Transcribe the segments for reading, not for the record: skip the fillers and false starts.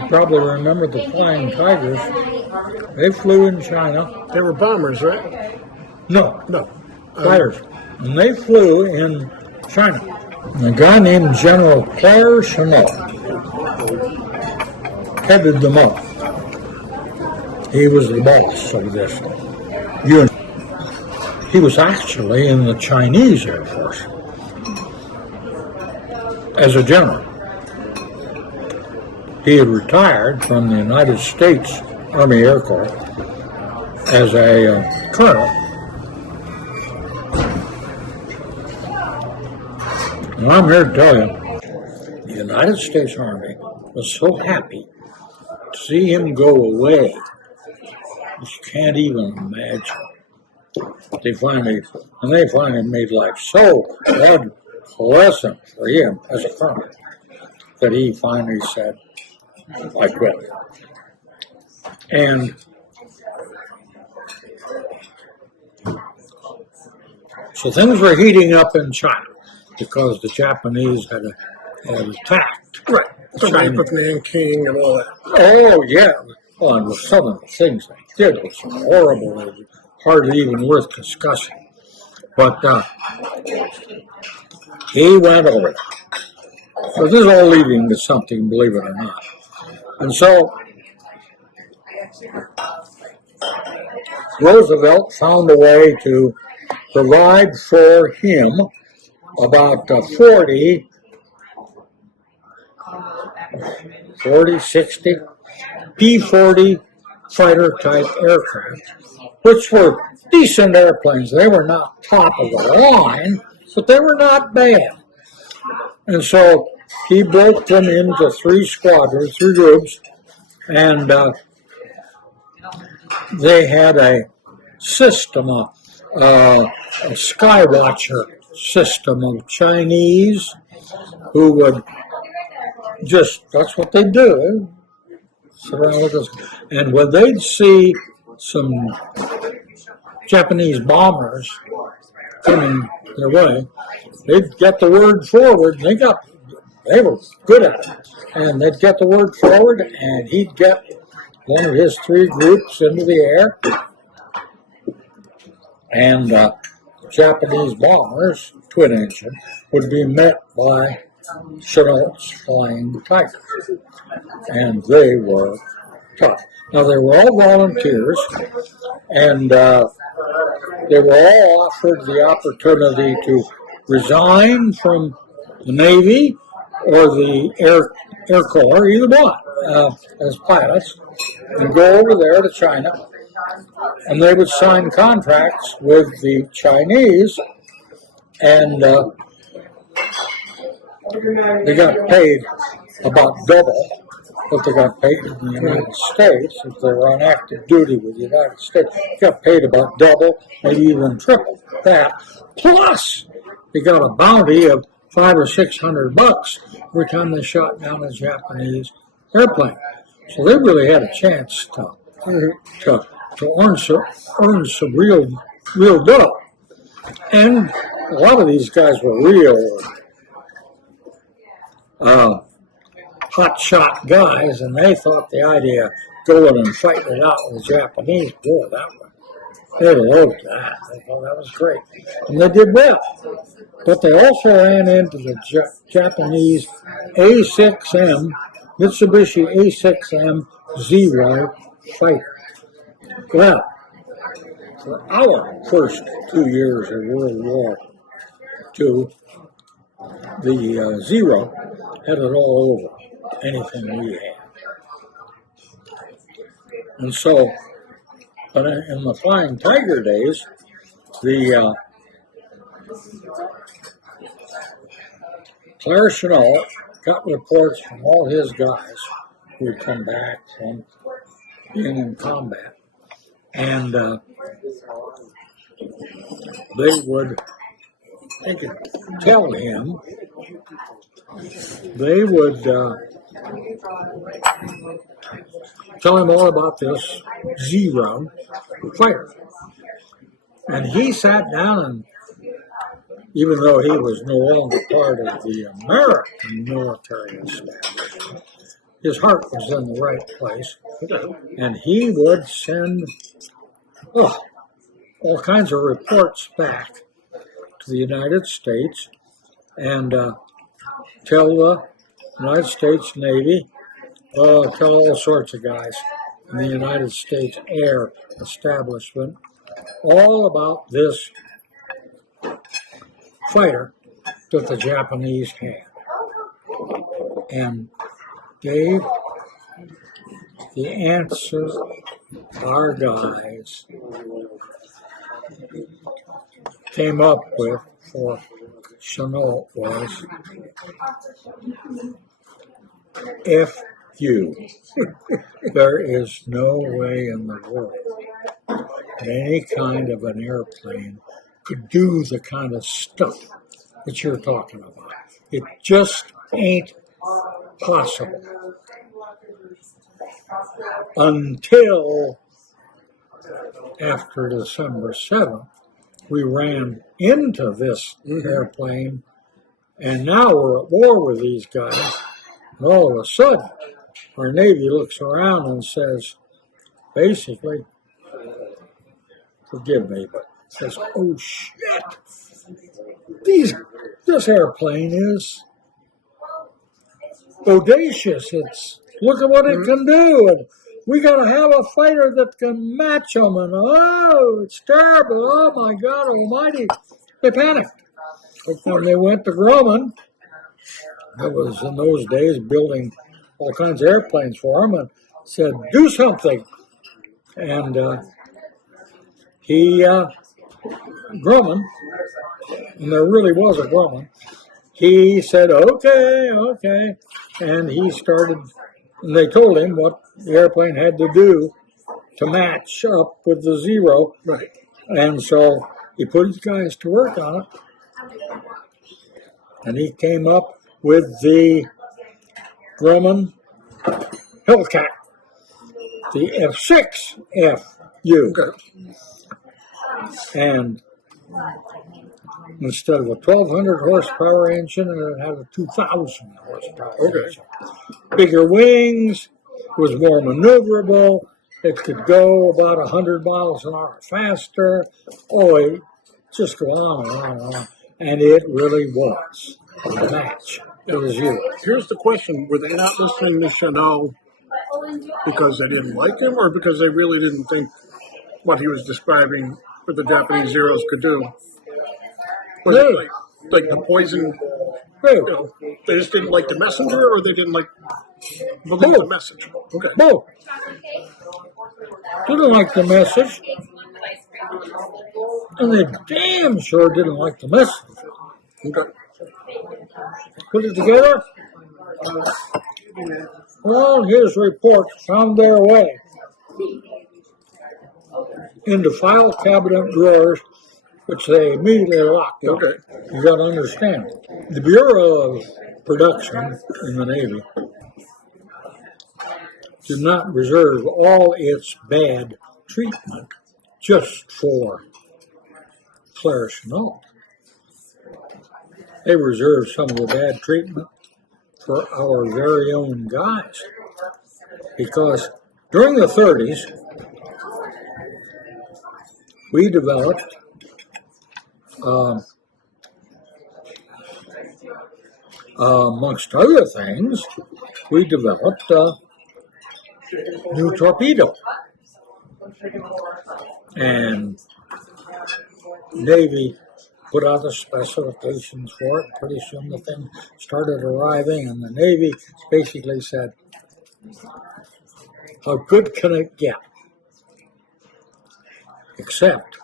You probably remember the Flying Tigers. They flew in China. They were bombers, right? No, No. fighters. And they flew in China. And a guy named General Claire Chanel headed them up. He was the boss of this unit. He was actually in the Chinese Air Force as a general. He had retired from the United States Army Air Corps as a colonel. And I'm here to tell you, the United States Army was so happy to see him go away. You can't even imagine. They finally made life so pleasant for him as a colonel that he finally said, I quit. And so things were heating up in China because the Japanese had attacked. Right. The rape of Nanking and all that. Oh, yeah. Well, and some of the things they did was horrible. It was hardly even worth discussing. But he went over it. So this is all leading to something, believe it or not. And so Roosevelt found a way to provide for him about 40, 60 P-40 fighter-type aircraft, which were decent airplanes. They were not top of the line, but they were not bad. And so he broke them into 3 squadrons, 3 groups, and they had a system, a skywatcher system of Chinese who would that's what they do, sit around with us. And when they'd see some Japanese bombers coming their way, they'd get the word forward. They were good at it. And they'd get the word forward, and he'd get one of his 3 groups into the air. And Japanese bombers, twin engine, would be met by Chanel's Flying Tigers. And they were tough. Now, they were all volunteers, and they were all offered the opportunity to resign from the Navy or the Air Corps, either one, as pilots, and go over there to China, and they would sign contracts with the Chinese, and they got paid about double what they got paid in the United States if they were on active duty with the United States. They got paid about double, maybe even triple that. Plus, they got a bounty of $500 or $600 every time they shot down a Japanese airplane. So they really had a chance to earn some real dough. And a lot of these guys were real hot-shot guys, and they thought the idea of going and fighting it out with the Japanese, boy, they loved that. They thought that was great. And they did well. But they also ran into the Japanese A6M, Mitsubishi A6M Zero fighter. Well, for our first 2 years of World War II, the Zero had it all over anything we had. And so, but in the Flying Tiger days, the Claire Chanel got reports from all his guys who would come back from being in combat, and they could tell him, they would tell him all about this Zero fighter. And he sat down and even though he was no longer part of the American military establishment, his heart was in the right place, and he would send all kinds of reports back to the United States and tell the United States Navy, tell all sorts of guys in the United States Air Establishment all about this fighter that the Japanese had, and gave the answer our guys came up with for Chenault was F you. There is no way in the world that any kind of an airplane could do the kind of stuff that you're talking about. It just ain't possible. Until after December 7th, we ran into this airplane, and now we're at war with these guys. And all of a sudden, our Navy looks around and says, basically, forgive me, but says, oh shit, this airplane is audacious. Look at what it can do, and we got to have a fighter that can match them, and oh, it's terrible, oh my God almighty. They panicked. When they went to Grumman, that was in those days building all kinds of airplanes for him, and said, do something. And Grumman, and there really was a Grumman, he said, okay, and he started, and they told him what the airplane had to do to match up with the Zero. Right. And so he put his guys to work on it, and he came up with the Grumman Hellcat, the F6FU. Okay. And instead of a 1,200 horsepower engine, it had a 2,000 horsepower engine. Bigger wings, was more maneuverable, it could go about 100 miles an hour faster. Oh, it just go on and on and on. And it really was a match. It was you. Here's the question. Were they not listening to Chanel because they didn't like him, or because they really didn't think what he was describing what the Japanese Zeros could do? Was it like the poison? They just didn't like the messenger, or they didn't believe the message? Okay. Both. Didn't like the message, and they damn sure didn't like the message. Okay. Put it together. Well, his reports found their way into file cabinet drawers, which they immediately locked up. Okay. You got to understand, the Bureau of Production in the Navy did not reserve all its bad treatment just for Claire Chenault. They reserved some of the bad treatment for our very own guys. Because during the 30s, we developed amongst other things, we developed a new torpedo. And Navy put out the specifications for it. Pretty soon the thing started arriving, and the Navy basically said, how good can it get? Except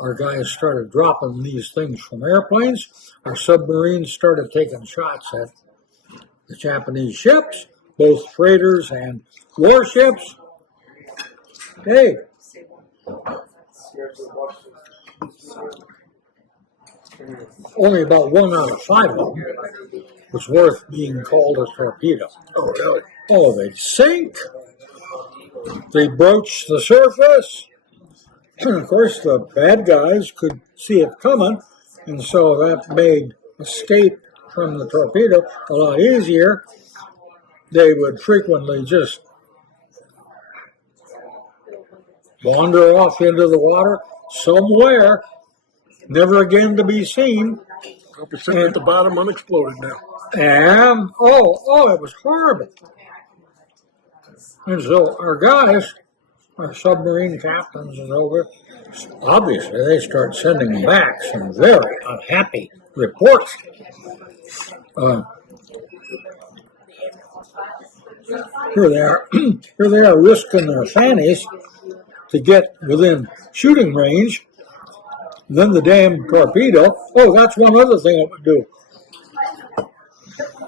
our guys started dropping these things from airplanes. Our submarines started taking shots at the Japanese ships, both freighters and warships. Hey, only about 1 out of 5 of them was worth being called a torpedo. Oh, really? Oh, they'd sink. They broached the surface. And of course, the bad guys could see it coming, And so that made escape from the torpedo a lot easier. They would frequently just wander off into the water somewhere, never again to be seen. I'll be sitting at the bottom unexploded now. And, it was horrible. And so our guys, our submarine captains and over, obviously they start sending back some very unhappy reports. Here they are risking their fannies to get within shooting range. Then the damn torpedo, that's one other thing it would do.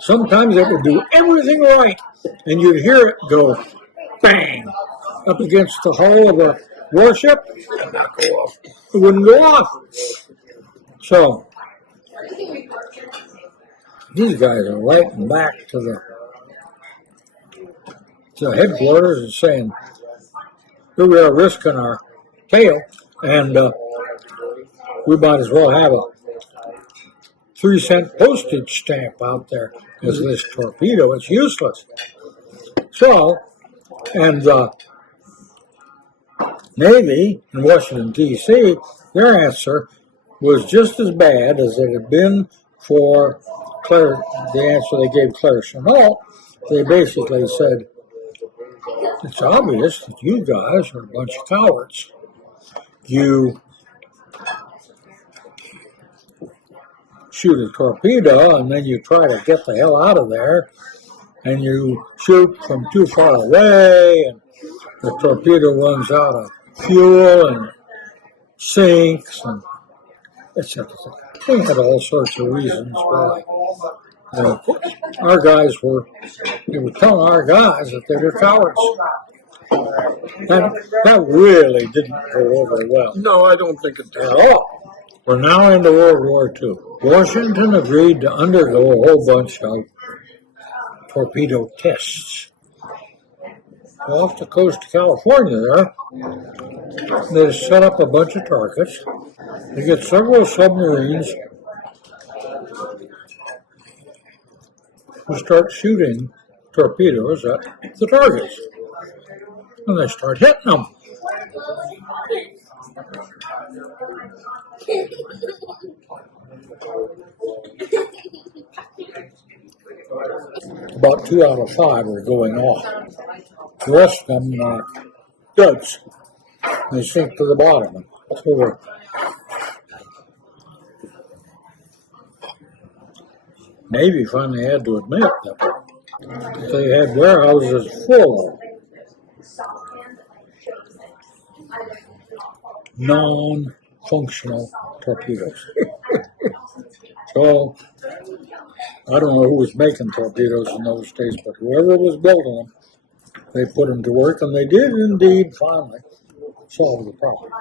Sometimes it would do everything right, and you'd hear it go bang up against the hull of a warship, and not go off. It wouldn't go off. So these guys are writing back to the headquarters and saying, here we are risking our tail, and we might as well have a 3-cent postage stamp out there as this torpedo. It's useless. So, and the Navy in Washington, D.C., their answer was just as bad as it had been for the answer they gave Claire Chanel. They basically said, it's obvious that you guys are a bunch of cowards. You shoot a torpedo and then you try to get the hell out of there, and you shoot from too far away, and the torpedo runs out of fuel and sinks, and etc. They had all sorts of reasons why. Our guys they were telling our guys that they were cowards. That really didn't go over well. No, I don't think it did. At all. We're now into World War II. Washington agreed to undergo a whole bunch of torpedo tests. Off the coast of California there, they set up a bunch of targets. They get several submarines who start shooting torpedoes at the targets. And they start hitting them. About 2 out of 5 are going off. The rest of them are duds. They sink to the bottom. It's over. Navy finally had to admit that they had warehouses full of non-functional torpedoes. So, I don't know who was making torpedoes in those days, but whoever was building them, they put them to work, and they did indeed finally solve the problem.